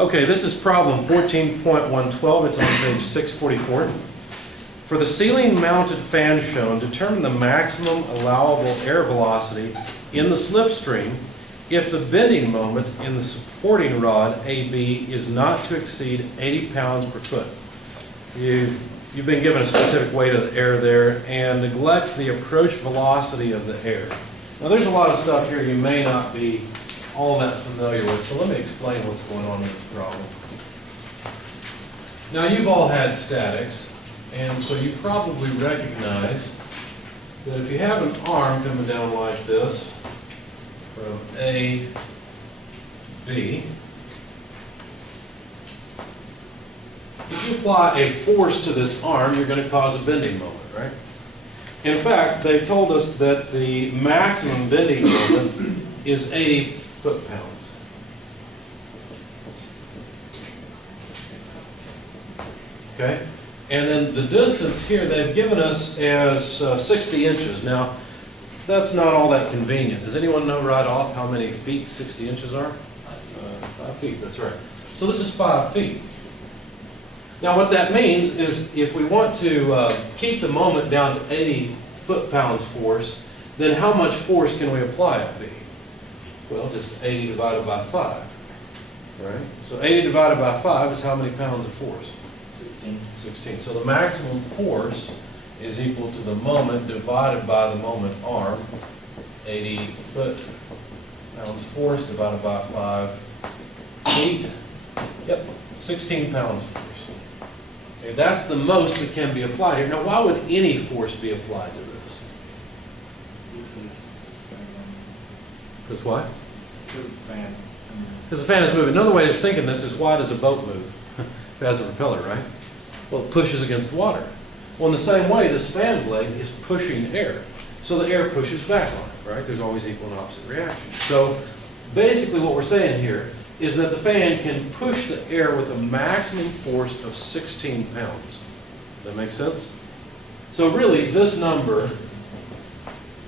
Okay, this is problem 14.112. It's on page 644. For the ceiling-mounted fan shown, determine the maximum allowable air velocity in the slipstream if the bending moment in the supporting rod AB is not to exceed 80 pounds per foot. You've been given a specific weight of the air there, and neglect the approach velocity of the air. Now there's a lot of stuff here you may not be all that familiar with, so let me explain what's going on in this problem. Now you've all had statics, and so you probably recognize that if you have an arm coming down like this from A, B, if you apply a force to this arm, you're going to cause a bending moment, right? In fact, they've told us that the maximum bending moment is 80 foot-pounds. Okay? And then the distance here they've given us as 60 inches. Now, that's not all that convenient. Does anyone know right off how many feet 60 inches are? 5 feet, that's right. So this is 5 feet. Now what that means is if we want to keep the moment down to 80 foot-pounds force, then how much force can we apply at B? Well, just 80 divided by 5, right? So 80 divided by 5 is how many pounds of force? 16. 16. So the maximum force is equal to the moment divided by the moment arm, 80 foot-pounds force divided by 5 feet. Yep, 16 pounds force. Okay, that's the most that can be applied here. Now, why would any force be applied to this? Because what? Because the fan. Because the fan is moving. Another way of thinking this is, why does a boat move? If it has a propeller, right? Well, it pushes against water. Well, in the same way, this fan blade is pushing air. So the air pushes back on it, right? There's always equal and opposite reaction. So basically what we're saying here is that the fan can push the air with a maximum force of 16 pounds. Does that make sense? So really, this number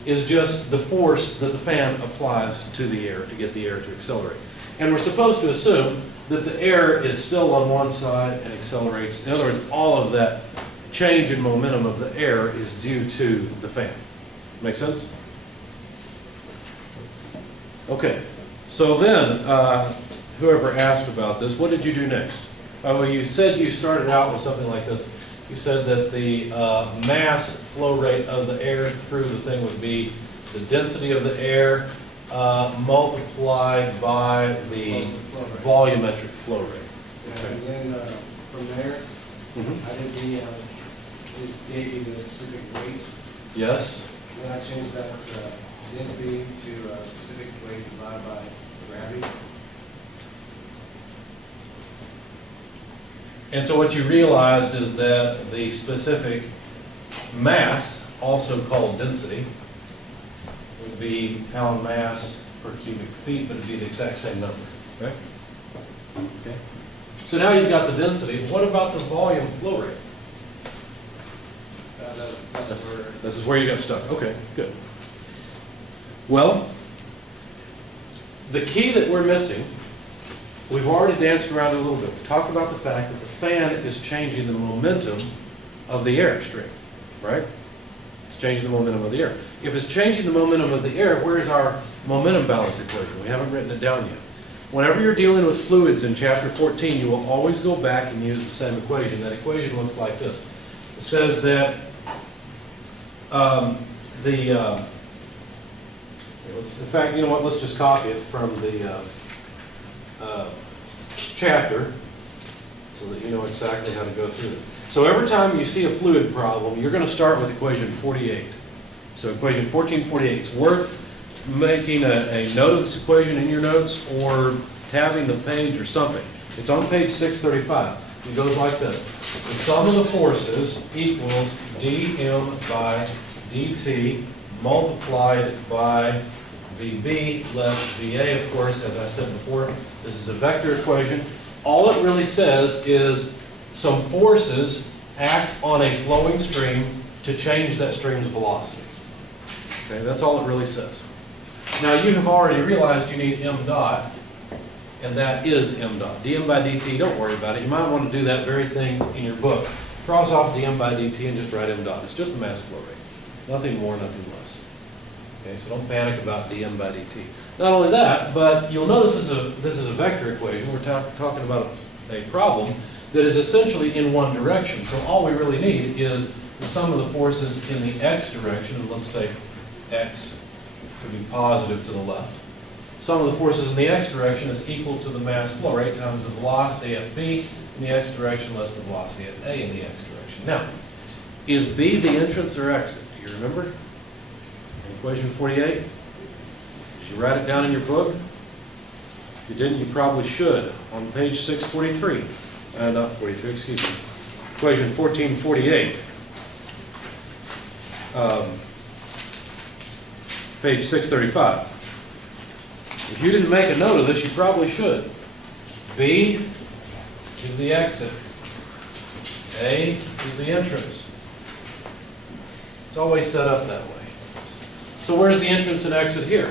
is just the force that the fan applies to the air to get the air to accelerate. And we're supposed to assume that the air is still on one side and accelerates. In other words, all of that change in momentum of the air is due to the fan. Make sense? Okay. So then, whoever asked about this, what did you do next? Oh, you said you started out with something like this. You said that the mass flow rate of the air through the thing would be the density of the air multiplied by the volumetric flow rate. Okay. And then from there, I did it gave you the specific weight. Yes. Then I changed that density to specific weight divided by gravity. And so what you realized is that the specific mass, also called density, would be pound mass per cubic feet, but it'd be the exact same number, right? Okay. So now you've got the density. What about the volume flow rate? This is where you got stuck. Okay, good. Well, the key that we're missing, we've already danced around it a little bit. We talked about the fact that the fan is changing the momentum of the air stream, right? It's changing the momentum of the air. If it's changing the momentum of the air, where's our momentum balance equation? We haven't written it down yet. Whenever you're dealing with fluids in chapter 14, you will always go back and use the same equation. That equation looks like this. It says that in fact, you know what, let's just copy it from the chapter so that you know exactly how to go through it. So every time you see a fluid problem, you're going to start with equation 48. So equation 1448. It's worth making a note of this equation in your notes or tabbing the page or something. It's on page 635. It goes like this. The sum of the forces equals dm by dt multiplied by VB less VA, of course, as I said before. This is a vector equation. All it really says is some forces act on a flowing stream to change that stream's velocity. Okay, that's all it really says. Now you have already realized you need m dot, and that is m dot. dm by dt, don't worry about it. You might want to do that very thing in your book. Cross off dm by dt and just write m dot. It's just the mass flow rate. Nothing more, nothing less. Okay, so don't panic about dm by dt. Not only that, but you'll notice this is a vector equation. We're talking about a problem that is essentially in one direction. So all we really need is the sum of the forces in the x direction, and let's take x to be positive to the left. Sum of the forces in the x direction is equal to the mass flow rate times the velocity at b in the x direction less the velocity at a in the x direction. Now, is b the entrance or exit? Do you remember? In equation 48? Did you write it down in your book? If you didn't, you probably should. On page 643. Not 43, excuse me. Equation 1448. Page 635. If you didn't make a note of this, you probably should. B is the exit. A is the entrance. It's always set up that way. So where's the entrance and exit here?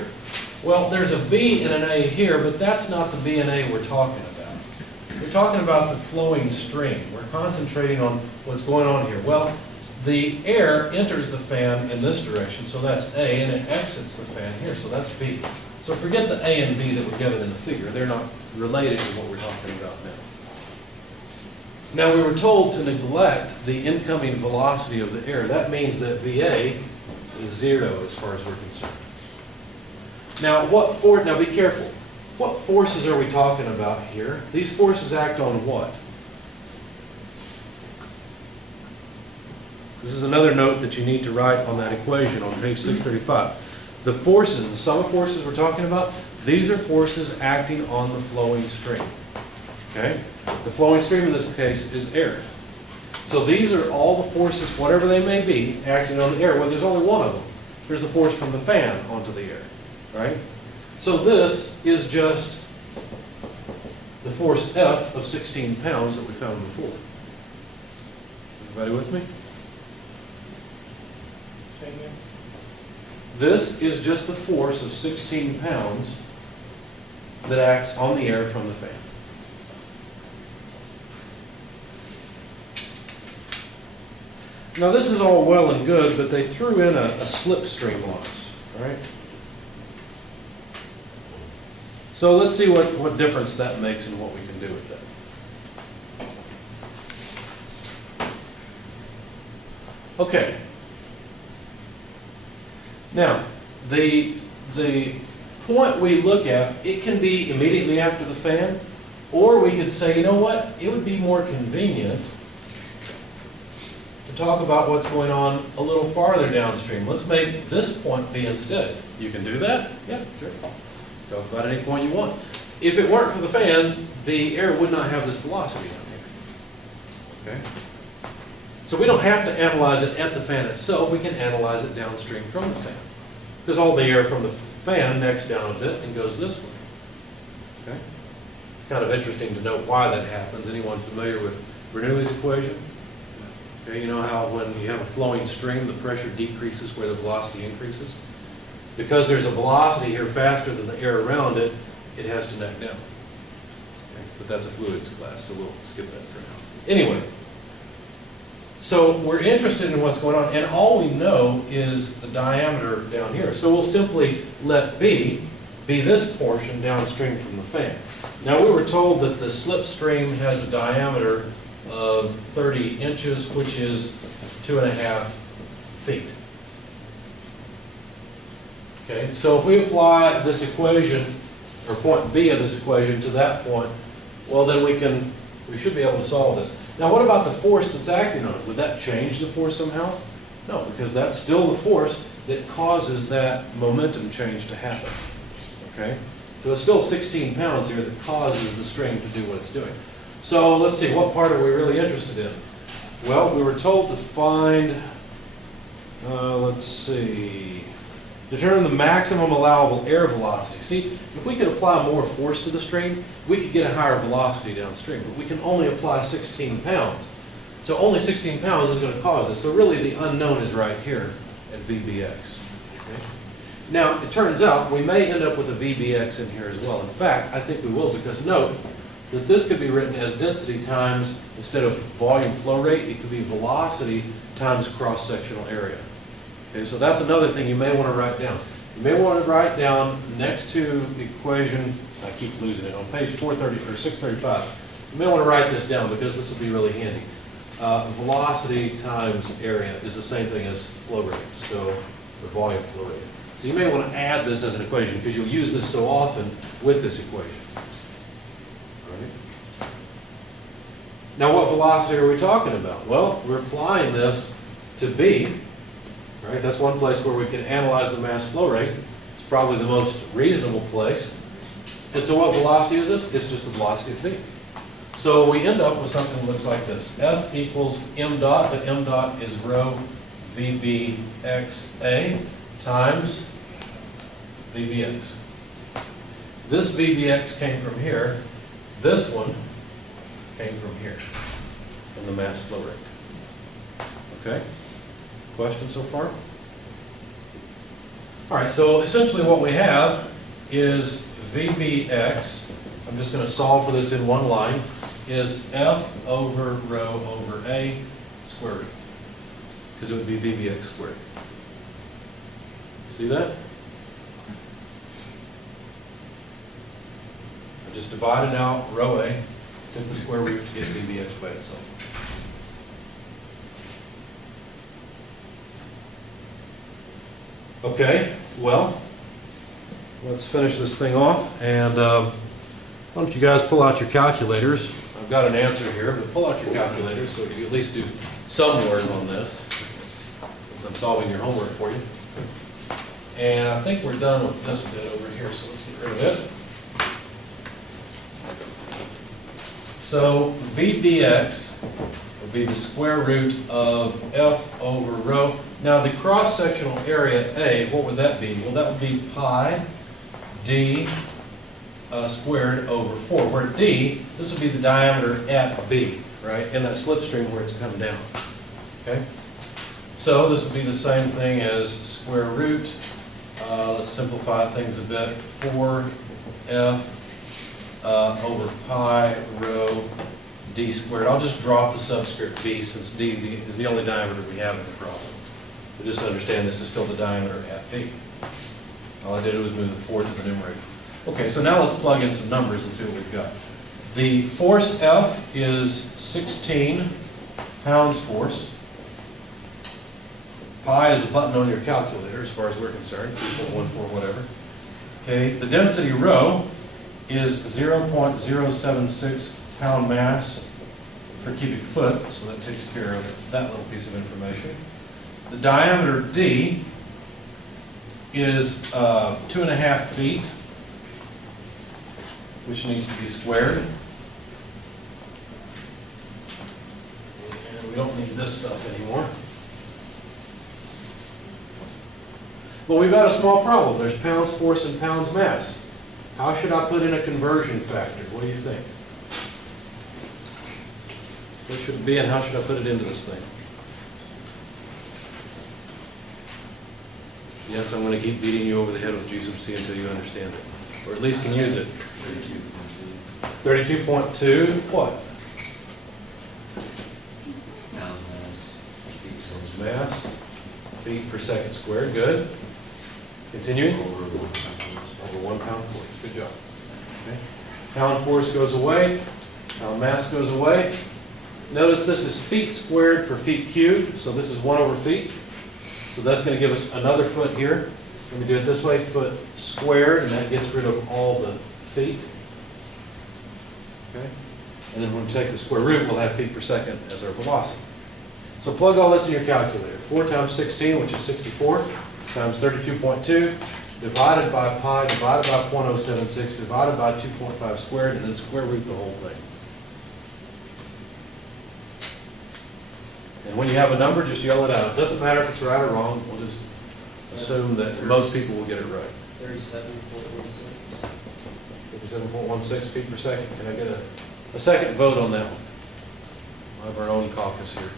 Well, there's a B and an A here, but that's not the B and A we're talking about. We're talking about the flowing stream. We're concentrating on what's going on here. Well, the air enters the fan in this direction, so that's A, and it exits the fan here, so that's B. So forget the A and B that were given in the figure. They're not related to what we're talking about now. Now, we were told to neglect the incoming velocity of the air. That means that VA is 0 as far as we're concerned. Now, now be careful. What forces are we talking about here? These forces act on what? This is another note that you need to write on that equation on page 635. The forces, the sum of forces we're talking about, these are forces acting on the flowing stream. Okay? The flowing stream in this case is air. So these are all the forces, whatever they may be, acting on the air. Well, there's only one of them. There's the force from the fan onto the air. Right? So this is just the force F of 16 pounds that we found before. Everybody with me? Same here. This is just the force of 16 pounds that acts on the air from the fan. Now this is all well and good, but they threw in a slipstream loss, right? So let's see what difference that makes and what we can do with that. Okay. Now, the point we look at, it can be immediately after the fan, or we could say, you know what, it would be more convenient to talk about what's going on a little farther downstream. Let's make this point B instead. You can do that? Yeah, sure. Talk about any point you want. If it weren't for the fan, the air would not have this velocity down here. Okay? So we don't have to analyze it at the fan itself. We can analyze it downstream from the fan. Because all the air from the fan necks down a bit and goes this way. Okay? It's kind of interesting to know why that happens. Anyone familiar with Bernoulli's equation? Okay, you know how when you have a flowing stream, the pressure decreases where the velocity increases? Because there's a velocity here faster than the air around it, it has to neck down. Okay? But that's a fluids class, so we'll skip that for now. Anyway, so we're interested in what's going on, and all we know is the diameter down here. So we'll simply let B be this portion downstream from the fan. Now we were told that the slipstream has a diameter of 30 inches, which is 2.5 feet. Okay, so if we apply this equation, or point B of this equation to that point, well then we should be able to solve this. Now what about the force that's acting on it? Would that change the force somehow? No, because that's still the force that causes that momentum change to happen. Okay? So it's still 16 pounds here that causes the string to do what it's doing. So let's see, what part are we really interested in? Well, we were told to find, let's see, determine the maximum allowable air velocity. See, if we could apply more force to the stream, we could get a higher velocity downstream, but we can only apply 16 pounds. So only 16 pounds is going to cause this. So really the unknown is right here at VBX. Okay? Now, it turns out we may end up with a VBX in here as well. In fact, I think we will, because note that this could be written as density times, instead of volume flow rate, it could be velocity times cross-sectional area. Okay, so that's another thing you may want to write down. You may want to write down next to equation, I keep losing it, on page 430 or 635. You may want to write this down because this will be really handy. Velocity times area is the same thing as flow rate, so the volume flow rate. So you may want to add this as an equation because you'll use this so often with this equation. Right? Now, what velocity are we talking about? Well, we're applying this to B. Right? That's one place where we can analyze the mass flow rate. It's probably the most reasonable place. And so what velocity is this? It's just the velocity of B. So we end up with something that looks like this. F equals m dot, but m dot is rho VBXA times VBX. This VBX came from here. This one came from here in the mass flow rate. Okay? Questions so far? All right, so essentially what we have is VBX, I'm just going to solve for this in one line, is F over rho over A squared root, because it would be VBX squared. See that? I just divided out rho A, took the square root to get VBX by itself. Okay, well, let's finish this thing off, and why don't you guys pull out your calculators. I've got an answer here, but pull out your calculators so you at least do some work on this, since I'm solving your homework for you. And I think we're done with this bit over here, so let's get rid of it. So VBX will be the square root of F over rho. Now the cross-sectional area A, what would that be? Well, that would be pi d squared over 4, where d, this would be the diameter at B, right, in that slipstream where it's come down. Okay? So this would be the same thing as square root, let's simplify things a bit, 4f over pi rho d squared. I'll just drop the subscript b since d is the only diameter we have in the problem. But just to understand, this is still the diameter at b. All I did was move the 4 to the numerator. Okay, so now let's plug in some numbers and see what we've got. The force F is 16 pounds force. Pi is a button on your calculator as far as we're concerned, 2.14 whatever. Okay, the density rho is 0.076 pound mass per cubic foot, so that takes care of that little piece of information. The diameter d is 2.5 feet, which needs to be squared. And we don't need this stuff anymore. But we've got a small problem. There's pounds force and pounds mass. How should I put in a conversion factor? What do you think? What should it be and how should I put it into this thing? Yes, I'm going to keep beating you over the head with GCMC until you understand it. Or at least can use it. 32.2, what? Mass, feet per second squared, good. Continuing. Over 1 pound force, good job. Okay. Pound force goes away, pound mass goes away. Notice this is feet squared per feet cubed, so this is 1 over feet. So that's going to give us another foot here. Let me do it this way, foot squared, and that gets rid of all the feet. Okay? And then when we take the square root, we'll have feet per second as our velocity. So plug all this in your calculator. 4 times 16, which is 64, times 32.2, divided by pi, divided by 0.076, divided by 2.5 squared, and then square root the whole thing. And when you have a number, just yell it out. It doesn't matter if it's right or wrong. We'll just assume that most people will get it right. 37.16. 37.16 feet per second. Can I get a second vote on that one? We'll have our own caucus here.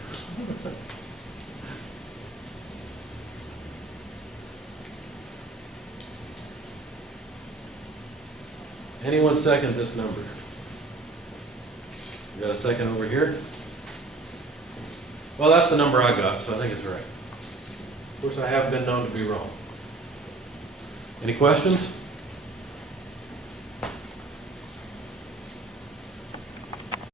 Anyone second this number? You got a second over here? Well, that's the number I got, so I think it's right. Of course, I have been known to be wrong. Any questions?